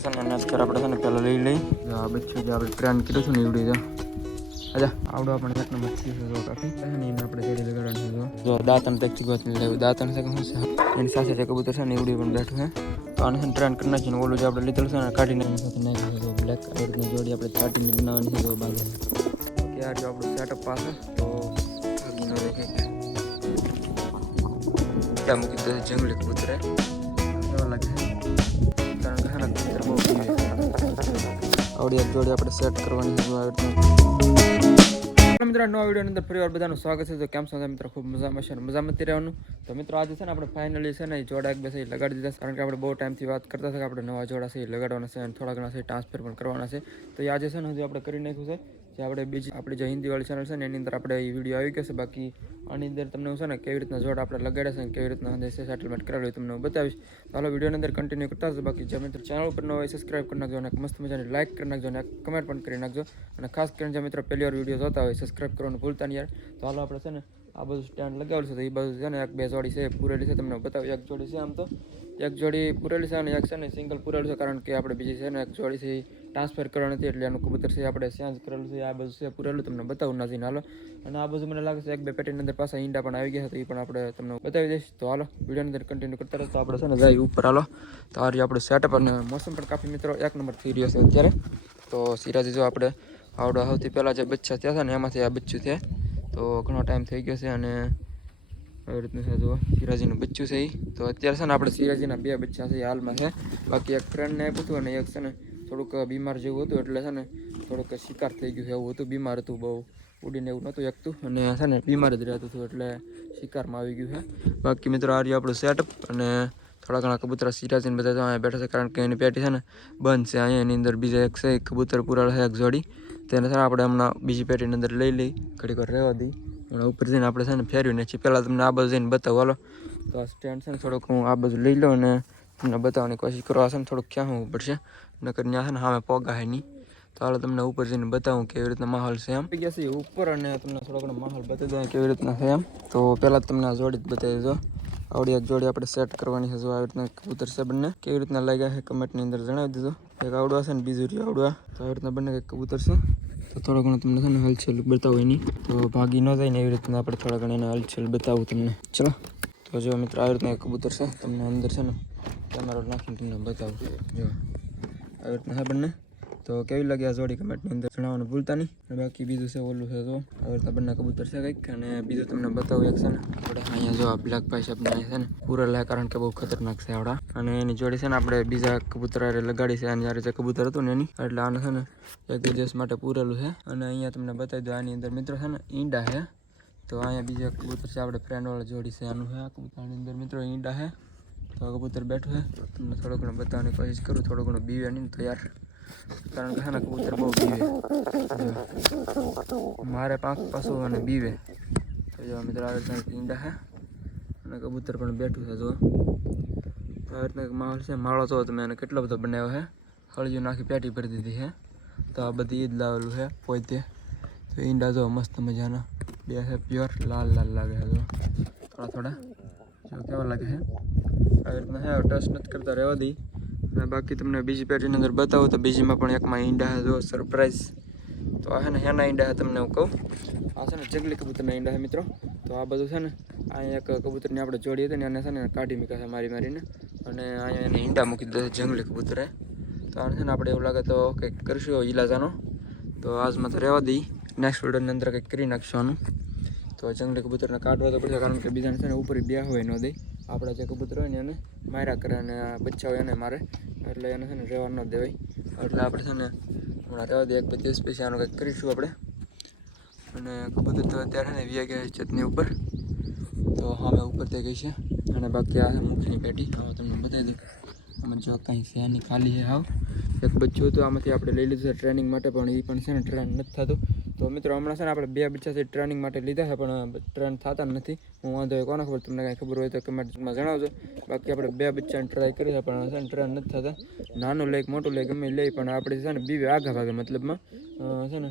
અને અત્યારે આપણે છે ને પહેલાં લઈ લઈ જો આ બચ્ચું જે આપણે ટ્રેન કર્યું છું ને એવડી જો અજા આવડો આપણે એક નંબરથી જો કાફી છે ને એને આપણે જોડી લગાડવાનું છે જો જો દાંતણ પેકથી ગોત લેવું દાંતણ છે કે શું છે એની સાથે જે કબૂતર છે ને એવડી પણ બેઠું છે તો આને છે ને ટ્રેન કરી નાખીને ઓલું જે આપણે લીધેલું છે ને કાઢીને એની સાથે નાખી છે જો બ્લેક આવી રીતની જોડી આપણે કાઢીને બનાવવાની છે જો બાજુ ઓકે આ જો આપણું સેટઅપ પાસે તો આગળ રહે કંઈક ત્યાં મૂકી દે જંગલી કબૂતર હે. કેવા લાગે છે કારણ કે હાના કબૂતર બહુ પીવે આવડી એક જોડી આપણે સેટ કરવાની છે આવી મિત્રો નવા વિડીયોની અંદર ફરીવાર બધાનું સ્વાગત છે. તો કેમ છો મિત્રો? ખૂબ મજામાં છે મજામાં રહેવાનું? તો મિત્રો, આજે છે ને આપણે ફાઇનલી છે ને જોડા એક બે છે લગાડી દીધા કારણ કે આપણે બહુ ટાઈમથી વાત કરતા હતા કે આપણે નવા જોડા છે લગાડવાના છે અને થોડા ઘણા છે ટ્રાન્સફર પણ કરવાના છે. તો એ આજે છે ને હજુ આપણે કરી નાખ્યું છે. જે આપણે બીજી આપણી જે હિન્દીવાળી ચેનલ છે ને, એની અંદર આપણે એ વીડિયો આવી ગયો છે. બાકી આની અંદર તમને હું છે ને કેવી રીતના જોડ આપણે લગાડ્યા છે કેવી રીતના સેટલમેન્ટ કરાવ્યું તમને હું બતાવીશ. ચાલો વિડીયોની અંદર કન્ટિન્યુ કરતા હશે બાકી જે મિત્રો ચેનલ ઉપર ન હોય સબસ્ક્રાઈબ કરી નાખજો અને મસ્ત મજાની લાઇક કરી નાખજો અને કમેન્ટ પણ કરી નાખજો. અને ખાસ કરીને જે મિત્રો પહેલી વાર વીડિયો જોતા હોય સબસ્ક્રાઈબ કરવાનું ભૂલતા નહીં યાર. તો હાલો આપણે છે ને આ બધું સ્ટેન્ડ લગાવેલું છે. તો એ બધું છે ને એક બે જોડી છે પૂરેલી છે, તમને બતાવું. એક જોડી છે આમ તો. એક જોડી પૂરેલી છે અને એક છે ને સિંગલ પૂરેલું છે, કારણ કે આપણે બીજી છે ને એક જોડી છે ટ્રાન્સફર કરવા નથી એટલે આનું કબૂતર છે આપણે ચેન્જ કરેલું છે. આ બધું છે પૂરેલું, તમને બતાવું નથી હાલો. અને આ બધું મને લાગે છે એક બે પેટીની અંદર પાછા ઈંડા પણ આવી ગયા હતા, એ પણ આપણે તમને બતાવી દઈશ. તો હાલો, વિડીયોની અંદર કન્ટિન્યુ કરતા રહો આપણે છે ને જાય ઉપર. હાલો. તો આ રહ્યું આપણું સેટઅપ અને મોસમ પણ કાફી મિત્રો એક નંબર થઈ રહ્યો છે અત્યારે. તો સિરાજી જો આપણે આવડો સૌથી પહેલાં જે બચ્ચા થયા હતા ને, એમાંથી આ બચ્ચું છે. તો ઘણો ટાઈમ થઈ ગયો છે અને આવી રીતનું છે જુઓ, સિરાજીનું બચ્ચું છે એ તો અત્યારે છે ને આપણે સિરાજીના બે બચ્ચા છે હાલમાં છે. બાકી એક ફ્રેન્ડને આપ્યું હતું અને એક છે ને થોડુંક બીમાર જેવું હતું એટલે છે ને થોડુંક શિકાર થઈ ગયું એવું હતું, બીમાર હતું બહુ. ઉડીને એવું નહોતું એકતું અને છે ને બીમાર જ રહેતું હતું એટલે શિકારમાં આવી ગયું છે. બાકી મિત્રો, આ રહ્યું આપણું સેટઅપ અને થોડા ઘણા કબૂતર છે બધા અહીંયા બેઠા છે, કારણ કે એની પેટી છે ને બંધ છે. અહીંયા એની અંદર બીજા એક છે, એક કબૂતર પુરાળ છે, એક જોડી. તેને છે આપણે હમણાં બીજી પેટીની અંદર લઈ લઈ, ઘડીક વાર રહેવા દઈ. હમણાં ઉપર જઈને આપણે છે ને ફેરવીને છીએ. પહેલાં તમને આ બાજુ જઈને બતાવો, હાલો. તો આ સ્ટેન્ડ છે ને થોડુંક હું આ બાજુ લઈ લઉં અને તમને બતાવવાની કોશિશ કરો. આ છે ને થોડુંક ક્યાં હોવું પડશે નકર ત્યાં છે ને સામે પોગા હે નહીં. તો હાલો તમને ઉપર જઈને બતાવું કેવી રીતના માહોલ છે એમ. ગયા છે ઉપર અને તમને થોડો ઘણો માહોલ બતાવી દઉં કેવી રીતના છે એમ. તો પહેલાં તમને આ જોડી જ બતાવી દેજો આવડી એક જોડી આપણે સેટ કરવાની છે. જો આવી રીતના કબૂતર છે બંને. કેવી રીતના લાગ્યા છે કમેન્ટની અંદર જણાવી દીધો એક આવડવા છે ને બીજું રહ્યું આવડવા. તો આવી રીતના બંને કંઈક કબૂતર છે. તો થોડો ઘણો તમને છે ને હલચલ બતાવું એની. તો ભાગી ન જાય ને એવી રીતના આપણે થોડા ઘણા એને હલચલ બતાવું તમને. ચલો. તો જો મિત્રો આવી રીતના એક કબૂતર છે. તમને અંદર છે ને કેમેરો નાખીને તમને બતાવું. જો, આવી રીતના બંને. તો કેવી લાગી આ જોડી કમેન્ટની અંદર જણાવવાનું ભૂલતા નહીં. બાકી બીજું છે, ઓલું છે તો આવી રીતના બંને કબૂતર છે કંઈક. અને બીજું તમને બતાવું એક છે ને, આપણે અહીંયા જો આ બ્લેક સાહેબને અહીંયા છે ને, પૂરા લાય કારણ કે બહુ ખતરનાક છે આવડા. અને એની જોડી છે ને, આપણે બીજા કબૂતર લગાડી છે અને જ્યારે જે કબૂતર હતું ને એની. એટલે આને છે ને, એક દિવસ માટે પૂરેલું છે. અને અહીંયા તમને બતાવી દો આની અંદર મિત્રો છે ને, ઈંડા છે. તો અહીંયા બીજા કબૂતર છે, આપણે ફ્રેન્ડવાળા જોડી છે, આનું છે આ કબૂતરની અંદર મિત્રો ઈંડા છે. તો આ કબૂતર બેઠું છે. તમને થોડો ઘણો બતાવવાની કોશિશ કરું, થોડો ઘણો બીવે નહીં તો યાર કારણ કે હાના કબૂતર બહુ બીવે. જો. મારે પાંખ પાછું અને બીવે. તો જો મિત્રો આવી રીતના એક ઈંડા છે. અને કબૂતર પણ બેઠું છે જો તો આવી રીતના એક માહોલ છે. માળો તો તમે એને કેટલો બધો બનાવ્યો છે. હળિયું નાખી પેટી ભરી દીધી છે. તો આ બધી ઈદ લાવેલું છે, પોતે. તો ઈંડા જો મસ્ત મજાના. બે છે, પ્યોર, લાલ લાલ લાગે છે જો થોડા થોડા. જો, કેવા લાગે છે. આવી રીતના હે ટચ નથી કરતા રહેવા દઈ અને બાકી તમને બીજી પેટીની અંદર બતાવું તો બીજીમાં પણ એકમાં ઈંડા જો સરપ્રાઈઝ તો આ છે ને, હેના ઈંડા તમને હું કહું. આ છે ને, જંગલી કબૂતરના ઈંડા છે મિત્રો. તો આ બધું છે ને અહીંયા એક કબૂતરની આપણે જોડી હતી ને, એને છે ને કાઢી મૂક્યા છે મારી મારીને. અને અહીંયા એને ઈંડા મૂકી દીધા છે જંગલી કબૂતરે. તો આને છે ને આપણે એવું લાગે તો કંઈક કરશું ઈલાજાનો. તો આજમાં તો રહેવા દઈ નેક્સ્ટ વિડીયોની અંદર કંઈક કરી નાખશું આનું. તો જંગલી કબૂતરને કાઢવા તો પડશે, કારણ કે બીજાને છે ને ઉપર બે હોય ન દે. આપણા જે કબૂતર હોય ને એને માર્યા કરે અને બચ્ચા હોય એને મારે, એટલે એને છે ને રહેવા ન દેવાય. એટલે આપણે છે ને હમણાં રહેવા દે એક બે દિવસ પછી આનું કંઈક કરીશું આપણે. અને કબૂતર તો અત્યારે ને વ્યા ગયા છતની ઉપર. તો અમે ઉપર તે ગઈ છે અને બાકી આ મુખની પેટી. હવે તમને બતાવી દઉં. અમે જો કાંઈ છે એની ખાલી છે હાવ. એક બચ્ચું હતું, આમાંથી આપણે લઈ લીધું છે ટ્રેનિંગ માટે, પણ એ પણ છે ને ટ્રેન નથી થતું. તો મિત્રો, હમણાં છે ને આપણે બે બચ્ચાથી ટ્રેનિંગ માટે લીધા છે, પણ ટ્રેન થતા નથી. હું વાંધો હોય કોને ખબર, તમને કાંઈ ખબર હોય તો કમેન્ટમાં જણાવજો. બાકી આપણે બે બચ્ચાને ટ્રાય કરી છે, પણ છે ને ટ્રેન નથી થતા. નાનું લઈ મોટું લઈ ગમે એ લે પણ આપણે છે ને બીવે આગા ભાગે મતલબમાં. છે ને,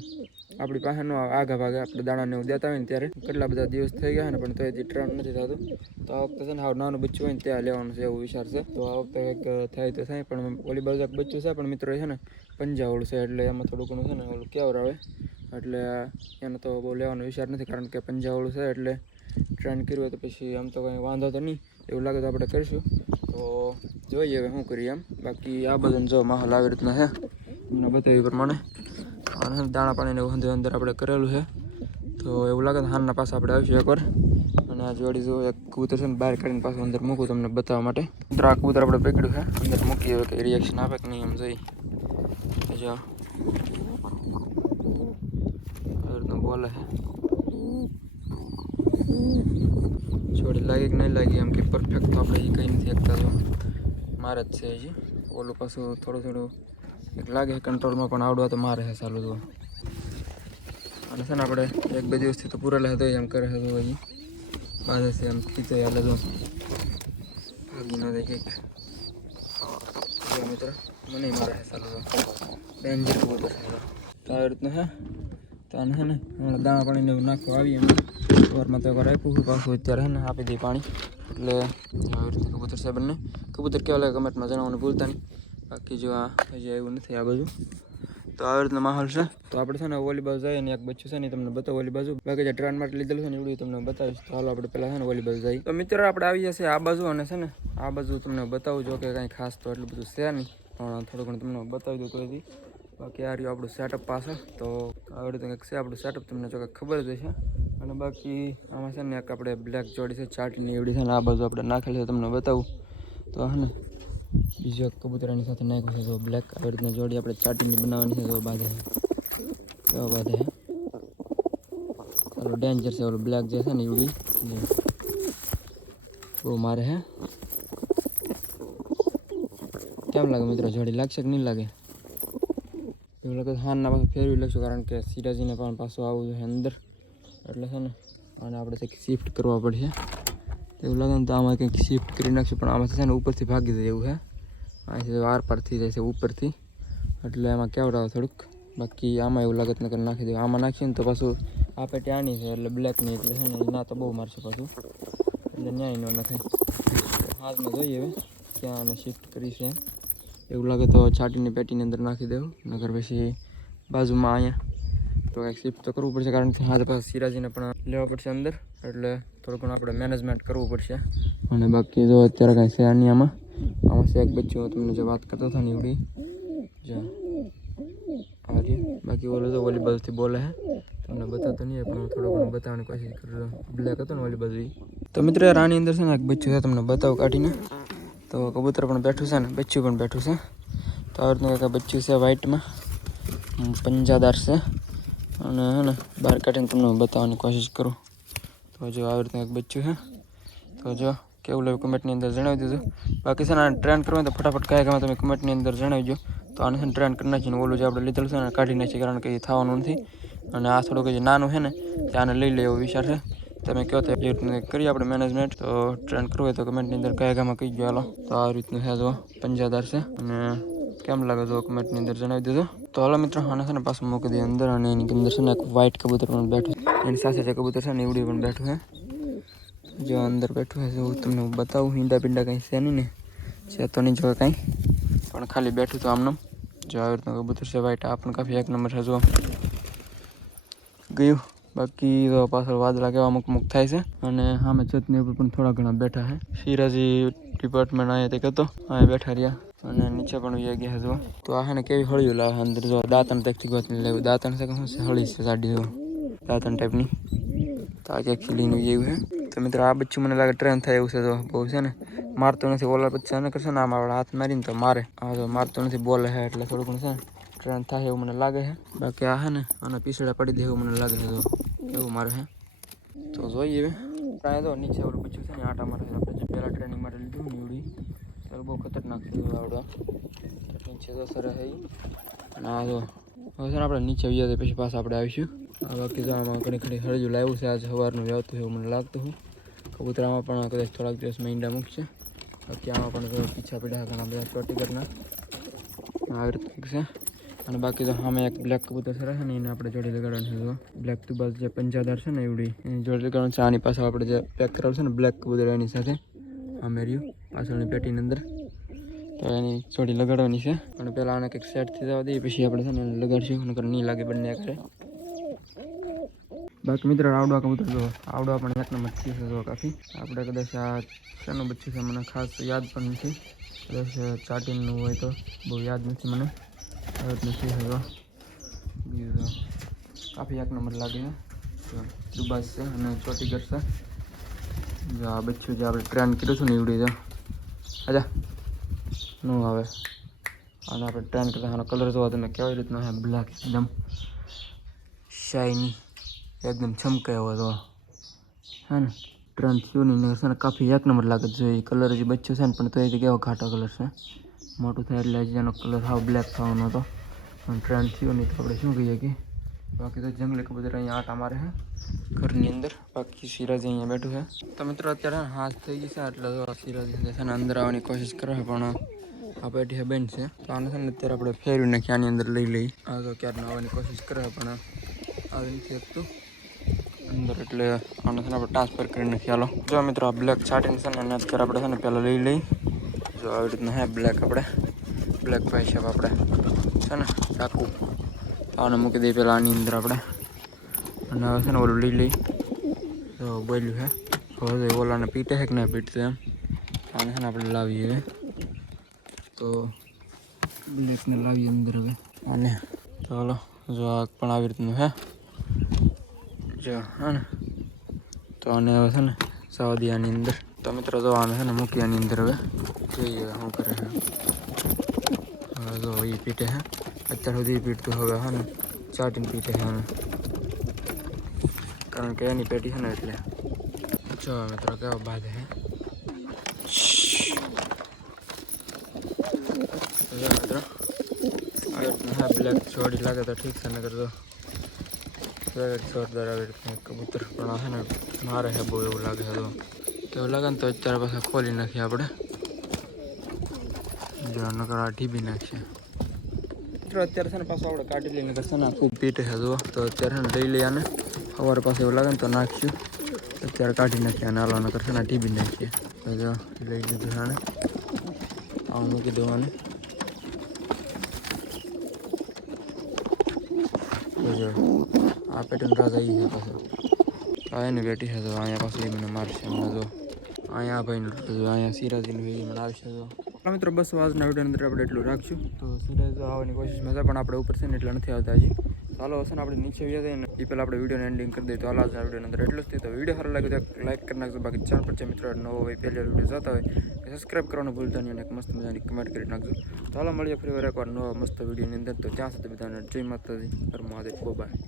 આપણી પાસે નો ભાગે આપણે દાણાને એવું દેતા હોય ને ત્યારે કેટલા બધા દિવસ થઈ ગયા ને, પણ તો હજી ટ્રેન નથી થતું. તો આ વખતે છે ને, હાવ નાનું બચ્ચું હોય ને, ત્યાં લેવાનું છે એવું વિચાર છે. તો આ વખતે કંઈક થાય તો થાય, પણ ઓલી બાજુ બચ્ચું છે, પણ મિત્રો છે ને પંજાવળ છે, એટલે એમાં થોડું ઘણું છે ને, ઓલું કેવર આવે એટલે એનો તો બહુ લેવાનો વિચાર નથી, કારણ કે પંજાવળ છે એટલે ટ્રેન કર્યું હોય તો પછી આમ તો કંઈ વાંધો તો નહીં, એવું લાગે તો આપણે કરીશું. તો જોઈએ હવે શું કરીએ એમ. બાકી આ બધાને જો માહોલ આવી રીતના છે, તમને બતાવ્યું એ પ્રમાણે. અને છે ને દાણા પાણીને એવું અંદર અંદર આપણે કરેલું છે. તો એવું લાગે તો હાલના પાસે આપણે આવીશું એકવાર. અને આ જોડી જો એક કબૂતર છે ને બહાર કાઢીને પાછું અંદર મૂકું તમને બતાવવા માટે. મિત્રો આ કબૂતર આપણે પકડ્યું છે. અંદર મૂકી હવે કંઈ રિએક્શન આપે કે નહીં એમ જોઈ જો. આવી રીતનું બોલે. છોડી લાગી કે નહીં લાગી એમ કે પરફેક્ટ તો આપણે એ કંઈ નથી શકતા તો મારે જ છે હજી. ઓલું પાછું થોડું થોડું એક લાગે કંટ્રોલમાં, પણ આવડવા તો મારે છે ચાલુ તો. અને છે ને આપણે એક બે દિવસથી તો પૂરેલા હતો, એમ કરે હતું હજી. બાંધે છે એમ ખીચો હાલે તો. ભાગી ન દેખે મિત્ર, મને મારે છે ચાલુ તો. ડેન્જર કબૂતર છે તો. આવી રીતનું છે તો આને છે ને? હમણાં દાણા પાણીને એવું નાખવા આવીએ એમ સવારમાં તો એકવાર આપ્યું હતું પાછું, અત્યારે છે ને આપી દઈએ પાણી. એટલે આવી રીતે કબૂતર સાહેબને કબૂતર કેવા લાગે કમેન્ટમાં જણાવવાનું ભૂલતા નહીં. બાકી જો આ હજી આવ્યું નથી આ બાજુ. તો આવી રીતના માહોલ છે. તો આપણે છે ને ઓલી બાજુ જઈએ ને એક બચ્ચું છે ને તમને બતાવો, ઓલી બાજુ. બાકી જે ટ્રેન માટે લીધેલું છે ને એવું તમને બતાવીશ. તો હાલો આપણે પહેલાં છે ને ઓલી બાજુ જઈએ. તો મિત્રો આપણે આવી જશે આ બાજુ અને છે ને આ બાજુ તમને બતાવું જો કે કાંઈ ખાસ તો એટલું બધું છે નહીં. પણ થોડું ઘણું તમને બતાવી દઉં હજી બાકી આ રહ્યું આપણું સેટઅપ પાસે તો આવી રીતે કંઈક છે આપણું સેટઅપ તમને જો ખબર જ હશે. અને બાકી આમાં છે ને એક આપણે બ્લેક જોડી છે ચાટની એવડી છે ને આ બાજુ આપણે નાખેલી છે, તમને બતાવું. તો હે ને, બીજો કબૂતરાની સાથે નાખ્યું છે, જો બ્લેક આવી રીતના જોડી આપણે ચાટની બનાવવાની છે બાદ છે. કેવા બાંધે ચાલો ડેન્જર છે, ઓલું બ્લેક જે છે ને એવડી. બહુ મારે હે. કેમ લાગે મિત્રો? જોડી લાગશે કે નહીં લાગે? એવું લાગે હાનના પાછું ફેરવી લઈશું કારણ કે સિરાજીને પણ પાછું આવવું છે અંદર. એટલે છે ને અને આપણે કંઈક શિફ્ટ કરવા પડશે. એવું લાગે ને તો આમાં કંઈક શિફ્ટ કરી નાખશું, પણ આમાંથી છે ને ઉપરથી ભાગી જાય એવું છે અહીંથી વાર પરથી જાય છે ઉપરથી. એટલે એમાં કેવડાવે થોડુંક. બાકી આમાં એવું લાગે તો નાખી દઉં આમાં નાખીએ ને તો પાછું આ પેટી આની છે, એટલે બ્લેકની એટલે છે ને ના તો બહુ મારશે પાછું. એટલે ન્યાય ન નખાય. હાથમાં જોઈએ હવે, ક્યાં આને શિફ્ટ કરી છે. એવું લાગે તો છાટીની પેટીની અંદર નાખી દેવું. નગર પછી બાજુમાં અહીંયા તો કંઈક શિફ્ટ તો કરવું પડશે, કારણ કે હાથ પાછા સિરાજીને પણ લેવા પડશે અંદર. એટલે થોડું ઘણું આપણે મેનેજમેન્ટ કરવું પડશે. અને બાકી જો અત્યારે કાંઈ છે નહીં આમાં. આમાં છે એક બચ્ચું તમને જે વાત કરતા હતા નીવડી એવડી. જો બાકી ઓલો તો વોલીબોલથી બોલે હે. તમને બતાવતો નહીં પણ હું થોડું ઘણું બતાવવાની કોશિશ કરું બ્લેક હતો ને વોલીબોલ તો મિત્ર રાની અંદર છે ને એક બચ્ચું છે, તમને બતાવું કાઢીને. તો કબૂતર પણ બેઠું છે ને, બચ્ચું પણ બેઠું છે. તો આવી રીતનું કંઈક બચ્ચું છે વ્હાઇટમાં પંજાદાર છે. અને હે ને, બહાર કાઢીને તમને હું બતાવવાની કોશિશ કરું. તો જો આવી રીતનું એક બચ્ચું છે. તો જો, કેવું લાગ્યું કમેન્ટની અંદર જણાવી દીધું બાકી છે ને, આને ટ્રેન કરવું હોય તો ફટાફટ કયા ગમે તમે કમેન્ટની અંદર જણાવજો. તો આને છે ને ટ્રેન કરી નાખીને ઓલું જે આપણે લીધેલું છે ને, કાઢી નાખીએ, કારણ કે એ થવાનું નથી. અને આ થોડુંક જે નાનું છે ને, તે આને લઈ લે એવો વિચાર છે. તમે કહો તો એ રીતનું કરીએ આપણે મેનેજમેન્ટ તો ટ્રેન કરવું હોય તો કમેન્ટની અંદર કયા ગામમાં કહી હાલો. તો આ રીતનું છે જો, પંજાદાર છે. અને કેમ લાગે તો કમેન્ટની અંદર જણાવી દેજો. તો હાલો મિત્રો, આને છે ને પાછું મૂકી દઈએ અંદર અને એની અંદર છે ને એક વ્હાઇટ કબૂતર પણ બેઠું એની સાથે જે કબૂતર છે ને એવડી પણ બેઠું છે. જો અંદર બેઠું છે હું તમને બતાવું, હિંડા પિંડા કંઈ છે નહીં ને. છે તો નહીં જોવે કાંઈ. પણ ખાલી બેઠું તો આમનું. જો આવી રીતનું કબૂતર છે વ્હાઇટ આ પણ કાફી એક નંબર છે જો. ગયું. બાકી તો પાછળ વાદળા કેવા અમુક અમુક થાય છે. અને સામે છતની ઉપર પણ થોડા ઘણા બેઠા છે. સિરાજી ડિપાર્ટમેન્ટ અહીંયા તે હતો અહીંયા બેઠા રહ્યા. અને નીચે પણ વહી ગયા જો તો આ છે ને કેવી હળિયું લાવે અંદર. જો દાંતણ ટેકથી ગોત લેવું. દાંતણ છે કે શું છે? હળી છે સાડી જો દાંતણ ટાઈપની તો આ ક્યાંક ખીલીનું એવું છે? તો મિત્રો આ બચ્ચું મને લાગે ટ્રેન થાય એવું છે તો બહુ છે ને. મારતો નથી ઓલા ને કરશે ને આમ આપણે હાથ મારીને તો મારે. આ તો મારતો નથી, બોલે છે એટલે થોડું ઘણું છે ને. ટ્રેન થાય એવું મને લાગે છે. બાકી આ હે ને, આના પીસડા પડી દે એવું મને લાગે છે તો એવું મારે છે. તો જોઈએ હવે. કાંઈ તો નીચે આવડું પૂછ્યું છે ને આટા મારે આપણે જે પહેલાં ટ્રેનિંગ માટે લીધું નીવડી એવડી બહુ ખતરનાક છે આવડે. નીચે તો સર હે આ જો, હવે ને આપણે નીચે આવ્યા પછી પાછા આપણે આવીશું. આ બાકી જો આમાં ઘણી ઘણી હળજુ લાવ્યું છે. આજે સવારનું વ્યવતું એવું મને લાગતું હું કબૂતરામાં પણ કદાચ થોડાક દિવસમાં ઈંડા મૂકશે. બાકી આમાં પણ પીછા પડ્યા ઘણા બધા ચોટીગરના આવી રીતે છે. અને બાકી તો સામે એક બ્લેક કબૂતર છે ને એને આપણે જોડે લગાડવાનું છે તો બ્લેક તો બસ જે પંજાદાર છે ને એવડી, એની જોડી લગાડવાનું છે. આની પાછળ આપણે જે પેક કરાવ્યું છે ને બ્લેક કબૂતર, એની સાથે આ મેર્યું, પાછળની પેટીની અંદર. તો એની જોડી લગાડવાની છે. અને પહેલાં આને કંઈક સેટ થઈ જવા દઈએ પછી આપણે છે ને લગાડશું નકર નહીં લાગે બંને કરે બાકી મિત્રો, આવડવા કબૂતર જો, આવડવા પણ એક નંબર છે, જો કાફી. આપણે કદાચ આ શેનું બચ્ચું છે, મને ખાસ યાદ પણ નથી. કદાચ ચાટીનું હોય તો બહુ યાદ નથી મને. યાદ નથી હવે. બીજો કાફી એક નંબર લાગે છે. છે અને ચોટી કરશે જો, આ બચ્ચું જે આપણે ટ્રેન કર્યું છું ને એવડી જો. અજા નો આવે. અને આપણે ટ્રેન કરતા આનો કલર જોવા તમે કેવી રીતનો છે બ્લેક એકદમ શાઇની એકદમ ચમકાયો હતો હે ને? ટ્રેન થયું નહીં કાફી એક નંબર લાગે જોઈએ કલર જે બચ્ચો છે ને, પણ તો એ કેવો ઘાટો કલર છે. મોટું થાય એટલે હજી એનો કલર હાવ બ્લેક થવાનો હતો. પણ ટ્રેન થયું નહીં તો આપણે શું કહીએ કે બાકી તો જંગલી કબૂતર અહીંયા આટા મારે છે, ઘરની અંદર. બાકી સિરાજ અહીંયા બેઠું છે. તો મિત્રો અત્યારે હાથ થઈ ગઈ છે, એટલે તો સિરાજ છે ને અંદર આવવાની કોશિશ કરે છે, પણ આ પેટી બેન છે. તો આને છે ને અત્યારે આપણે ફેરવી નાખી આની અંદર લઈ લઈ આ તો ક્યારે આવવાની કોશિશ કરે છે, પણ આવી નથી શકતું અંદર એટલે આને છે ને આપણે ટ્રાન્સફર કરી નાખીએ હાલો જો મિત્રો આ બ્લેક છાટીને છે ને એને અત્યારે આપણે છે ને પહેલાં લઈ લઈ જો આવી રીતના હે બ્લેક આપણે. બ્લેક છે આપણે. છે ને ચાકુ આને મૂકી દઈએ પહેલાં આની અંદર આપણે. અને હવે છે ને ઓલું લઈ તો બોલ્યું હે હવે તો ઓલાને પીટે છે કે ના પીટતું એમ. આને છે ને આપણે લાવીએ તો બ્લેકને લાવીએ અંદર હવે. અને ચાલો, જો આ પણ આવી રીતનું હે. જો, હા ને. તો આને હવે છે ને સાવદિયાની અંદર તો મિત્રો જો આને છે ને મૂકી આની અંદર હવે જોઈએ હવે શું કરે છે હવે જો એ પીટે છે અત્યાર સુધી પીટતું હવે હા ને ચાટીને પીટે છે આને કારણ કે એની પેટી છે ને એટલે જો મિત્રો કેવા બાંધે છે જો મિત્રો આવી રીતના હા બ્લેક છોડી લાગે તો ઠીક છે નગર તો ફેવરેટ જોરદાર આવી રીતના કબૂતર પણ આ છે ને મારે છે બહુ એવું લાગે છે તો કેવું લાગે ને તો અત્યારે પાછા ખોલી નાખીએ આપણે. જો, નકર આઠી બી નાખશે. મિત્રો, અત્યારે છે ને પાછું આપણે કાઢી લઈને કરશે ને ખૂબ પીટે છે જો તો અત્યારે ને લઈ લઈએ આને. સવારે પાસે એવું લાગે ને તો નાખીશું. અત્યારે કાઢી નાખીએ અને હાલવા નકર છે ને ઢીબી નાખીએ. રાજા આ એની બેટી છે તો અહીંયા પાછું મને મારશે હમણાં જો અહીંયા ભાઈનું જો અહીંયા સિરાજીનું એ મને આવશે તો. મિત્રો બસ આજના વીડિયો અંદર આપણે એટલું રાખશું. તો સિરાજ આવવાની કોશિશમાં છે પણ આપણે ઉપર છે ને એટલે નથી આવતા હજી. ચાલો હશે ને આપણે નીચે વ્યા જઈએ ને એ પહેલાં આપણે વિડીયોને એન્ડિંગ કરી દઈએ. તો હાલ આજના વીડિયો અંદર એટલું જ થયું તો વીડિયો સારો લાગે તો લાઈક કરી નાખજો. બાકી ચાર પર જે મિત્રો નવો હોય પહેલી વીડિયો જોતા હોય સબસ્ક્રાઈબ કરવાનું ભૂલતા નહીં અને એક મસ્ત મજાની કમેન્ટ કરી નાખજો. હાલો મળીએ ફરી વાર એકવાર નવા મસ્ત વિડીયોની અંદર. તો ત્યાં સુધી બધાને જય માતાજી. હર મહાદેવ. બાય